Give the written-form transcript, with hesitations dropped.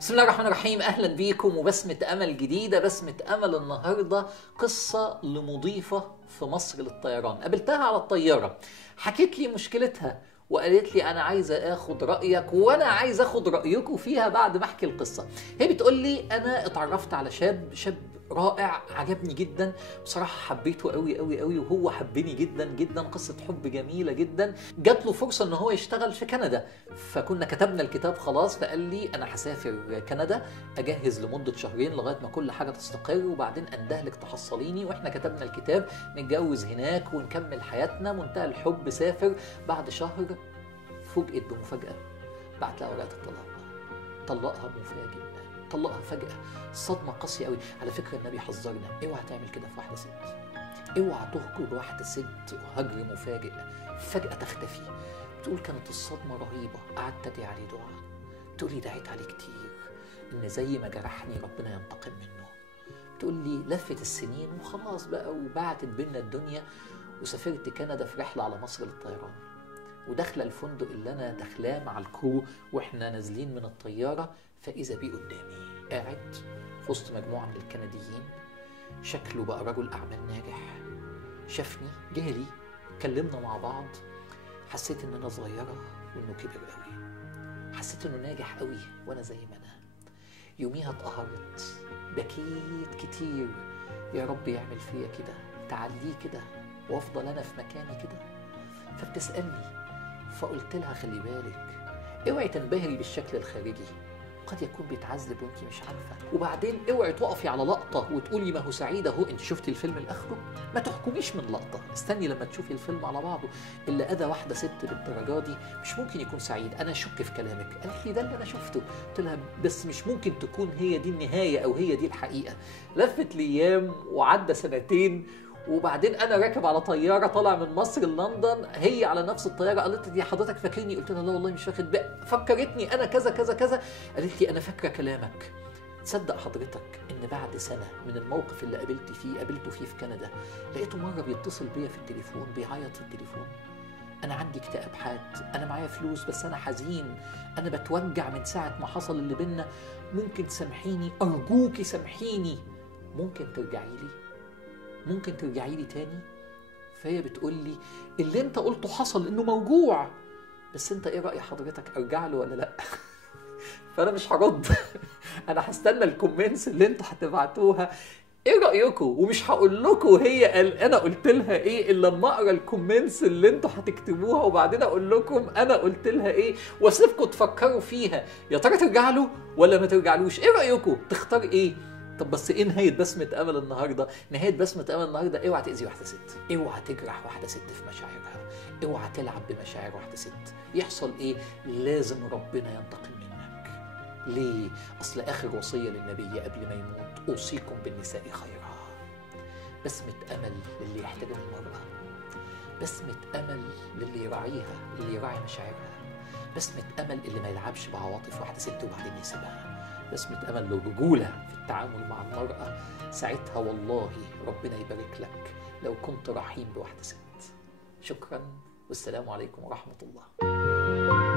بسم الله الرحمن الرحيم. اهلا بيكم وبسمة امل جديدة. بسمة امل النهاردة قصة لمضيفة في مصر للطيران. قابلتها على الطيارة، حكيت لي مشكلتها وقالت لي انا عايزه اخد رايك وانا عايز اخد رايكم فيها بعد ما احكي القصه. هي بتقول لي انا اتعرفت على شاب رائع، عجبني جدا بصراحه، حبيته قوي قوي قوي وهو حبني جدا جدا، قصه حب جميله جدا. جات له فرصه ان هو يشتغل في كندا، فكنا كتبنا الكتاب خلاص، فقال لي انا هسافر كندا اجهز لمده شهرين لغايه ما كل حاجه تستقر وبعدين اندهلك تحصليني. واحنا كتبنا الكتاب نتجوز هناك ونكمل حياتنا. منتهى الحب. سافر بعد شهر فوجئت بمفاجأة، بعت لها ورقة الطلاق، طلقها مفاجئ، طلقها فجأة. صدمة قاسية قوي. على فكرة النبي حذرنا، اوعى تعمل كده في واحدة ست، اوعى تهجر واحدة ست هجر مفاجئ فجأة تختفي. بتقول كانت الصدمة رهيبة، قعدت ادعي عليه دعاء، تقول لي دعيت عليه كتير ان زي ما جرحني ربنا ينتقم منه. تقول لي لفت السنين وخلاص بقى وبعتت بينا الدنيا وسافرت كندا في رحلة على مصر للطيران. وداخله الفندق اللي انا داخلاه مع الكرو واحنا نازلين من الطياره، فاذا بيه قدامي قاعد في وسط مجموعه من الكنديين، شكله بقى رجل اعمال ناجح. شافني جالي، كلمنا مع بعض، حسيت ان انا صغيره وانه كبر قوي، حسيت انه ناجح قوي وانا زي ما انا. يوميها اتقهرت، بكيت كتير، يا رب يعمل فيا كده، تعليه كده وافضل انا في مكاني كده. فبتسالني، فقلت لها خلي بالك، اوعي تنبهري بالشكل الخارجي، قد يكون بيتعذب وانت مش عارفه. وبعدين اوعي تقفي على لقطه وتقولي ما هو سعيد اهو، انت شفتي الفيلم لاخره؟ ما تحكميش من لقطه، استني لما تشوفي الفيلم على بعضه. اللي اذى واحده ست بالدرجه دي مش ممكن يكون سعيد. انا اشك في كلامك. قالت لي ده اللي انا شفته. قلت لها بس مش ممكن تكون هي دي النهايه او هي دي الحقيقه. لفت الايام وعدى سنتين، وبعدين انا راكب على طياره طالع من مصر لندن، هي على نفس الطياره. قالت لي حضرتك فاكرني؟ قلت لها لا والله مش واخد بالي. فكرتني انا كذا كذا كذا. قالت لي انا فاكره كلامك. تصدق حضرتك ان بعد سنه من الموقف اللي قابلته فيه في كندا، لقيته مره بيتصل بيا في التليفون، بيعيط في التليفون، انا عندي اكتئاب حاد، انا معايا فلوس بس انا حزين، انا بتوجع من ساعه ما حصل اللي بينا، ممكن تسامحيني؟ ارجوكي سامحيني، ممكن ترجعي لي؟ ممكن ترجعي لي تاني؟ فهي بتقول لي اللي انت قلته حصل، انه موجوع، بس انت ايه رأي حضرتك، ارجع له ولا لا؟ فانا مش هرد. انا هستنى الكومنتس اللي انتوا هتبعتوها، ايه رأيكم؟ ومش هقول لكم انا قلت لها ايه الا لما اقرا الكومنتس اللي انتوا هتكتبوها، وبعدين اقول لكم انا قلت لها ايه، واسيبكم تفكروا فيها، يا ترى ترجع له ولا ما ترجعلوش؟ ايه رأيكم؟ تختار ايه؟ طب بس ايه نهاية بسمة امل النهارده؟ نهاية بسمة امل النهارده، اوعى تأذي واحدة ست، اوعى تجرح واحدة ست في مشاعرها، اوعى تلعب بمشاعر واحدة ست. يحصل ايه؟ لازم ربنا ينتقم منك. ليه؟ اصل اخر وصية للنبي قبل ما يموت، اوصيكم بالنساء خيرا. بسمة امل للي يحترم المرأة، بسمة امل للي يراعيها، اللي يراعي مشاعرها، بسمة امل اللي ما يلعبش بعواطف واحدة ست وبعدين يسيبها، بسمة امل للرجولة في التعامل مع المرأة. ساعتها والله ربنا يبارك لك لو كنت رحيم بواحدة ست. شكرا والسلام عليكم ورحمة الله.